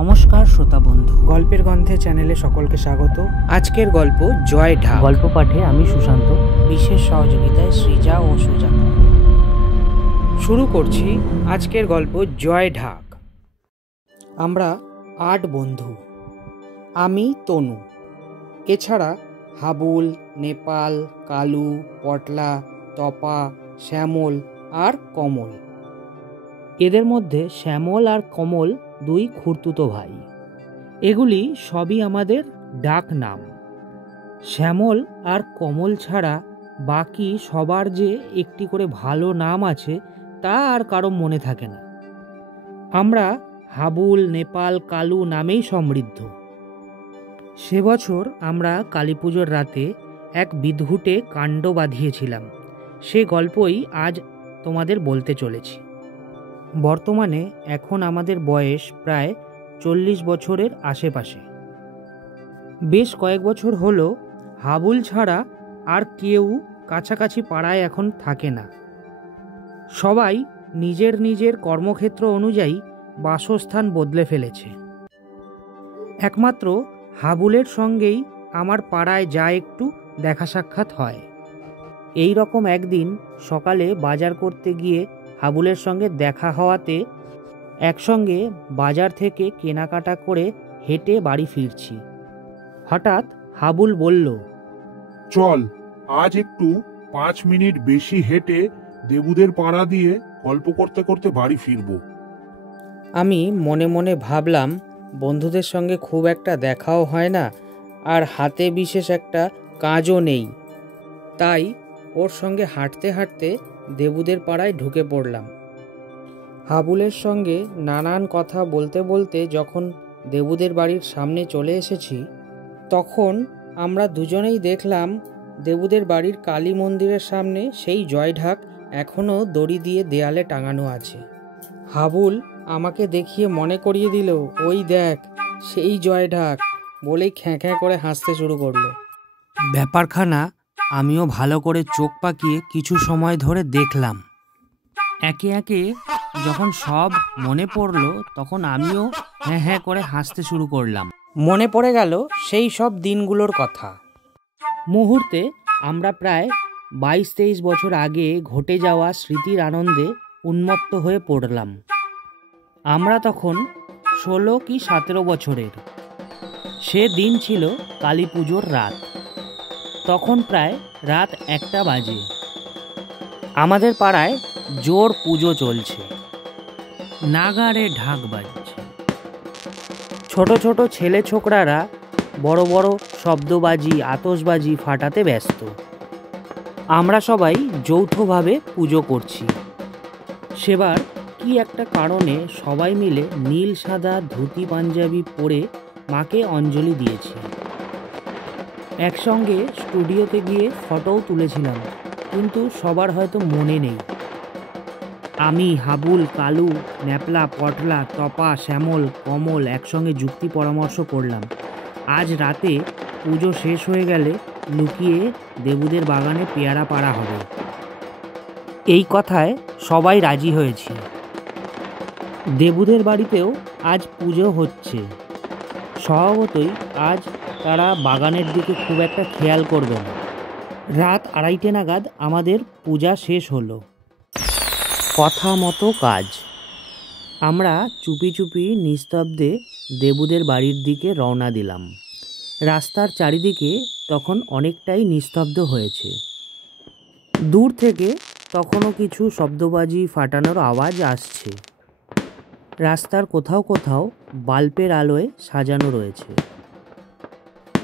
নমস্কার শ্রোতা বন্ধু, গল্পের গন্ধে চ্যানেলে সকলকে স্বাগত। আজকের গল্প জয় ঢাক। গল্প পাঠে আমি সুশান্ত, বিশেষ সহযোগিতায় সৃজা ও সুজাতা। শুরু করছি আজকের গল্প জয় ঢাক। আমরা 8 বন্ধু। আমি তনু, এছাড়া হাবুল, নেপাল, কালু, পটলা, তপা, শ্যামল আর কমল। এদের মধ্যে শ্যামল আর কমল 2 খুড়তুতো ভাই। এগুলি সবই আমাদের ডাক নাম। শ্যামল আর কমল ছাড়া বাকি সবার যে একটি করে ভালো নাম আছে তা আর কারো মনে থাকে না। আমরা হাবুল, নেপাল, কালু নামেই সমৃদ্ধ। সে বছর আমরা কালী পুজোর রাতে এক বিদঘুটে কাণ্ড বাঁধিয়েছিলাম। সে গল্পই আজ তোমাদের বলতে চলেছি। বর্তমানে এখন আমাদের বয়স প্রায় 40 বছরের আশেপাশে। বেশ কয়েক বছর হলো হাবুল ছাড়া আর কেউ কাছাকাছি পাড়ায় এখন থাকে না। সবাই নিজের নিজের কর্মক্ষেত্র অনুযায়ী বাসস্থান বদলে ফেলেছে। একমাত্র হাবুলের সঙ্গেই আমার পাড়ায় যা একটু দেখা সাক্ষাৎ হয়। এই রকম একদিন সকালে বাজার করতে গিয়ে হাবুলের সঙ্গে দেখা হওয়াতে একসঙ্গে বাজার থেকে কেনাকাটা করে হেঁটে বাড়ি ফিরছি। হঠাৎ হাবুল বলল, চল আজ একটু 5 মিনিট বেশি হেঁটে দেবুদের পাড়া দিয়ে গল্প করতে করতে বাড়ি ফিরবো। আমি মনে মনে ভাবলাম, বন্ধুদের সঙ্গে খুব একটা দেখাও হয় না, আর হাতে বিশেষ একটা কাজও নেই। তাই ওর সঙ্গে হাঁটতে হাঁটতে দেবুদের পাড়ায় ঢুকে পড়লাম। হাবুলের সঙ্গে নানান কথা বলতে বলতে যখন দেবুদের বাড়ির সামনে চলে এসেছি, তখন আমরা দুজনেই দেখলাম দেবুদের বাড়ির কালী মন্দিরের সামনে সেই জয় ঢাক এখনও দড়ি দিয়ে দেয়ালে টাঙানো আছে। হাবুল আমাকে দেখিয়ে মনে করিয়ে দিল, ওই দেখ সেই জয় ঢাক, বলেই খ্যাঁ খ্যাঁ করে হাসতে শুরু করলো। ব্যাপারখানা আমিও ভালো করে চোখ পাকিয়ে কিছু সময় ধরে দেখলাম। একে একে যখন সব মনে পড়লো তখন আমিও হ্যাঁ হ্যাঁ করে হাসতে শুরু করলাম। মনে পড়ে গেল সেই সব দিনগুলোর কথা। মুহূর্তে আমরা প্রায় 22-23 বছর আগে ঘটে যাওয়া স্মৃতির আনন্দে উন্মত্ত হয়ে পড়লাম। আমরা তখন 16 কি 17 বছরের। সে দিন ছিল কালী পুজোর রাত। তখন প্রায় রাত 1টা বাজে। আমাদের পাড়ায় জোর পুজো চলছে। নাগাড়ে ঢাক বাজছে। ছোট ছোট ছেলে ছোকরারা বড় বড় শব্দবাজি, আতশবাজি ফাটাতে ব্যস্ত। আমরা সবাই যৌথভাবে পুজো করছি। সেবার কি একটা কারণে সবাই মিলে নীল সাদা ধুতি পাঞ্জাবি পরে মাকে অঞ্জলি দিয়েছি। একসঙ্গে স্টুডিওতে গিয়ে ফটোও তুলেছিলাম, কিন্তু সবার হয়তো মনে নেই। আমি, হাবুল, কালু, ন্যাপলা, পটলা, তপা, শ্যামল, কমল একসঙ্গে যুক্তি পরামর্শ করলাম আজ রাতে পুজো শেষ হয়ে গেলে লুকিয়ে দেবুদের বাগানে পেয়ারা পাড়া হবে। এই কথায় সবাই রাজি হয়েছি। দেবুদের বাড়িতেও আজ পুজো হচ্ছে। স্বভাবতই আজ তারা বাগানের দিকে খুব একটা খেয়াল করবে না। রাত 2:30 নাগাদ আমাদের পূজা শেষ হলো। কথা মতো কাজ। আমরা চুপি চুপি নিস্তব্ধে দেবুদের বাড়ির দিকে রওনা দিলাম। রাস্তার চারিদিকে তখন অনেকটাই নিস্তব্ধ হয়েছে। দূর থেকে তখনও কিছু শব্দবাজি ফাটানোর আওয়াজ আসছে। রাস্তার কোথাও কোথাও বাল্বের আলোয় সাজানো রয়েছে।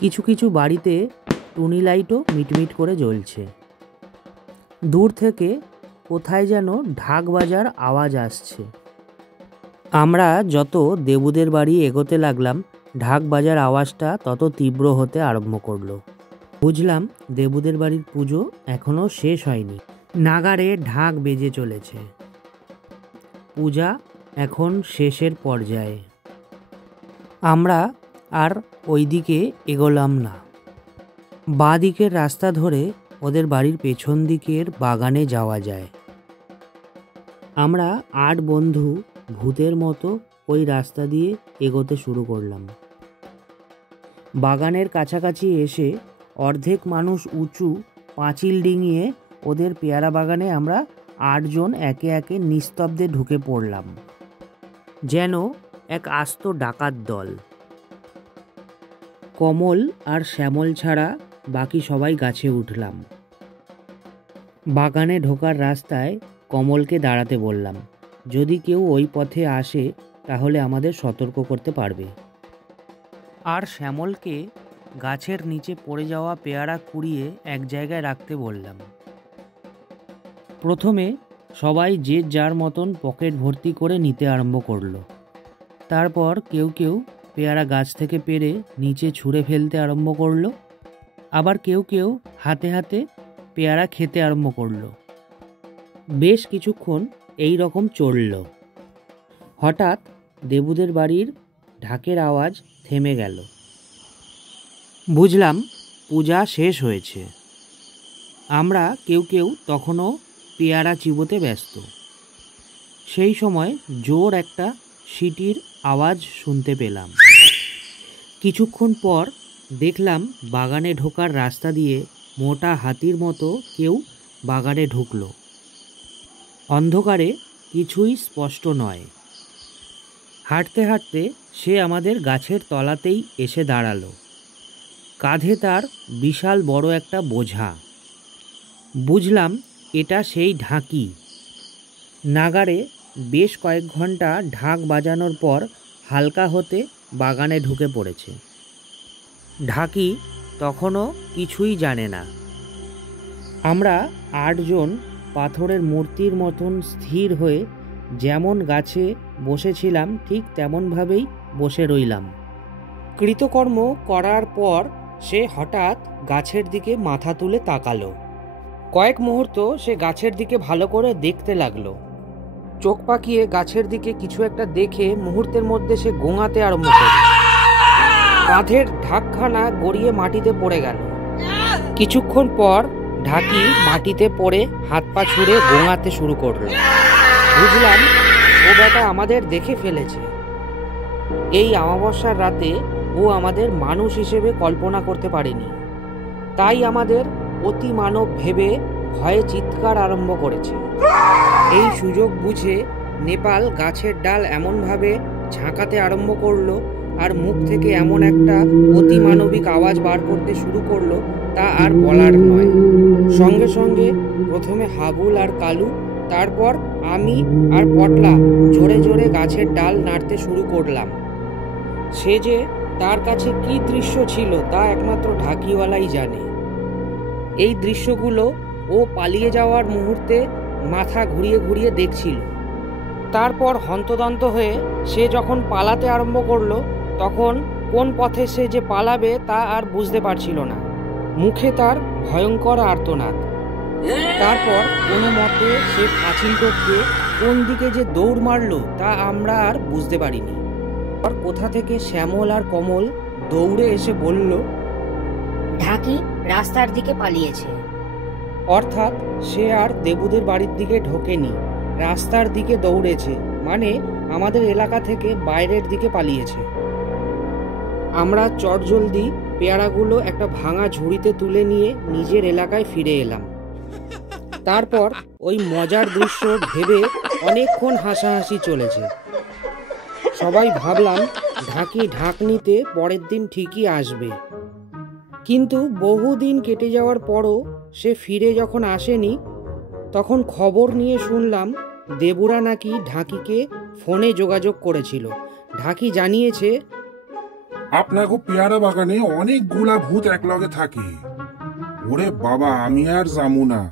কিছু কিছু বাড়িতে টুনি লাইটও মিটমিট করে জ্বলছে। দূর থেকে কোথায় যেন ঢাক বাজার আওয়াজ আসছে। আমরা যত দেবুদের বাড়ি এগোতে লাগলাম, ঢাক বাজার আওয়াজটা তত তীব্র হতে আরম্ভ করলো। বুঝলাম দেবুদের বাড়ির পুজো এখনও শেষ হয়নি। নাগাড়ে ঢাক বেজে চলেছে। পূজা এখন শেষের পর্যায়ে। আমরা আর ওই দিকে এগোলাম না। বাঁ দিকের রাস্তা ধরে ওদের বাড়ির পেছন দিকের বাগানে যাওয়া যায়। আমরা 8 বন্ধু ভূতের মতো ওই রাস্তা দিয়ে এগোতে শুরু করলাম। বাগানের কাছাকাছি এসে অর্ধেক মানুষ উঁচু পাঁচিল ডিঙিয়ে ওদের পেয়ারা বাগানে আমরা 8 জন একে একে নিস্তব্ধে ঢুকে পড়লাম, যেন এক আস্ত ডাকাত দল। কমল আর শ্যামল ছাড়া বাকি সবাই গাছে উঠলাম। বাগানে ঢোকার রাস্তায় কমলকে দাঁড়াতে বললাম, যদি কেউ ওই পথে আসে তাহলে আমাদের সতর্ক করতে পারবে। আর শ্যামলকে গাছের নিচে পড়ে যাওয়া পেয়ারা কুড়িয়ে এক জায়গায় রাখতে বললাম। প্রথমে সবাই যে যার মতন পকেট ভর্তি করে নিতে আরম্ভ করলো। তারপর কেউ কেউ পেয়ারা গাছ থেকে পেড়ে নিচে ছুঁড়ে ফেলতে আরম্ভ করলো। আবার কেউ কেউ হাতে হাতে পেয়ারা খেতে আরম্ভ করলো। বেশ কিছুক্ষণ এই রকম চলল। হঠাৎ দেবুদের বাড়ির ঢাকের আওয়াজ থেমে গেল। বুঝলাম পূজা শেষ হয়েছে। আমরা কেউ কেউ তখনও পেয়ারা চিবোতে ব্যস্ত। সেই সময় জোর একটা সিটির আওয়াজ শুনতে পেলাম। কিছুক্ষণ পর দেখলাম বাগানে ঢোকার রাস্তা দিয়ে মোটা হাতির মতো কেউ বাগানে ঢুকলো। অন্ধকারে কিছুই স্পষ্ট নয়। হাঁটতে হাঁটতে সে আমাদের গাছের তলাতেই এসে দাঁড়ালো। কাঁধে তার বিশাল বড় একটা বোঝা। বুঝলাম এটা সেই ঢাকি। নাগারে বেশ কয়েক ঘন্টা ঢাক বাজানোর পর হালকা হতে বাগানে ঢুকে পড়েছে। ঢাকি তখনও কিছুই জানে না। আমরা 8 জন পাথরের মূর্তির মতন স্থির হয়ে যেমন গাছে বসেছিলাম ঠিক তেমনভাবেই বসে রইলাম। কৃতকর্ম করার পর সে হঠাৎ গাছের দিকে মাথা তুলে তাকালো। কয়েক মুহূর্ত সে গাছের দিকে ভালো করে দেখতে লাগলো। চোখ পাকিয়ে গাছের দিকে কিছু একটা দেখে মুহূর্তের মধ্যে সে গোঙাতে আরম্ভ করল। কাঁধের ঢাকখানা গড়িয়ে মাটিতে পড়ে গেল। কিছুক্ষণ পর ঢাকি মাটিতে পড়ে হাত পা ছুঁড়ে গোঙাতে শুরু করলো। বুঝলাম ও বেটা আমাদের দেখে ফেলেছে। এই অমাবস্যার রাতে ও আমাদের মানুষ হিসেবে কল্পনা করতে পারেনি, তাই আমাদের অতি মানব ভেবে ভয়ে চিৎকার আরম্ভ করেছে। এই সুযোগ বুঝে নেপাল গাছের ডাল এমনভাবে ঝাঁকাতে আরম্ভ করলো আর মুখ থেকে এমন একটা অতিমানবিক আওয়াজ বার করতে শুরু করলো তা আর বলার নয়। সঙ্গে সঙ্গে প্রথমে হাবুল আর কালু, তারপর আমি আর পটলা জোরে জোরে গাছের ডাল নাড়তে শুরু করলাম। সে যে তার কাছে কি দৃশ্য ছিল তা একমাত্র ঢাকিওয়ালাই জানে। এই দৃশ্যগুলো ও পালিয়ে যাওয়ার মুহূর্তে মাথা ঘুরিয়ে ঘুরিয়ে দেখছিল। তারপর হন্তদন্ত হয়ে সে যখন পালাতে আরম্ভ করলো তখন কোন পথে সে যে পালাবে তা আর বুঝতে পারছিল না। মুখে তার ভয়ঙ্কর আর্তনাদ। তারপর কোনো মতে সে পাঁচিল টপকে কোন দিকে যে দৌড় মারলো তা আমরা আর বুঝতে পারিনি। আর কোথা থেকে শ্যামল আর কমল দৌড়ে এসে বলল, ঢাকি রাস্তার দিকে পালিয়েছে। অর্থাৎ সে আর দেবুদের বাড়ির দিকে ঢোকেনি, রাস্তার দিকে দৌড়েছে, মানে আমাদের এলাকা থেকে বাইরের দিকে পালিয়েছে। আমরা চটজলদি পেয়ারাগুলো একটা ভাঙা ঝুড়িতে তুলে নিয়ে নিজের এলাকায় ফিরে এলাম। তারপর ওই মজার দৃশ্য ভেবে অনেকক্ষণ হাসাহাসি চলেছে। সবাই ভাবলাম ঢাকি ঢাক নিতে পরের দিন ঠিকই আসবে। কিন্তু বহুদিন কেটে যাওয়ার পরও সে ফিরে যখন আসেনি তখন খবর নিয়ে শুনলাম দেবুরা নাকি ঢাকিকে ফোনে যোগাযোগ করেছিল। ঢাকি জানিয়েছে, আপনাকে পেয়ারা বাগানে অনেকগুলা ভূত একলগে থাকে। ওরে বাবা, আমি আর যামু না।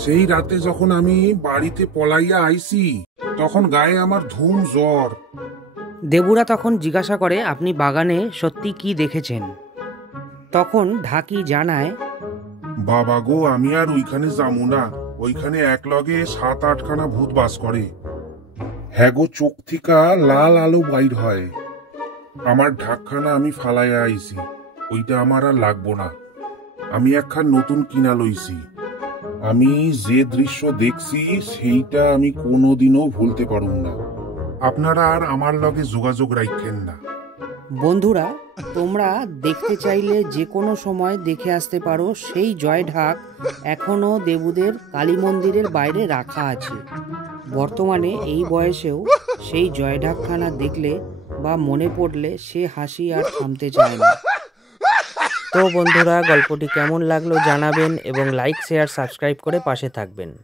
সেই রাতে যখন আমি বাড়িতে পলাইয়া আইছি তখন গায়ে আমার ধুম জ্বর। দেবুরা তখন জিজ্ঞাসা করে, আপনি বাগানে সত্যি কি দেখেছেন? তখন ঢাকি জানায়, বাবা গো, আমি আর ওইখানে যামু না। ওইখানে একলগে 7-8খানা ভূত বাস করে। হ্যাঁ গো, চোখ থিকা লাল আলো বাইর হয়। আমার ঢাকখানা আমি ফালাইয়া আইছি, ওইটা আমার আর লাগবো না। আমি একখান নতুন কিনা লইছি। আমি যে দৃশ্য দেখছি সেইটা আমি কোনোদিনও ভুলতে পারুম না। আপনারা আর আমার লগে যোগাযোগ রাখেন না। বন্ধুরা, তোমরা দেখতে চাইলে যে কোনো সময় দেখে আসতে পারো। সেই জয় ঢাক এখনও দেবুদের কালী মন্দিরের বাইরে রাখা আছে। বর্তমানে এই বয়সেও সেই জয় ঢাকখানা দেখলে বা মনে পড়লে সে হাসি আর থামতে চায় না। তো বন্ধুরা, গল্পটি কেমন লাগলো জানাবেন এবং লাইক, শেয়ার, সাবস্ক্রাইব করে পাশে থাকবেন।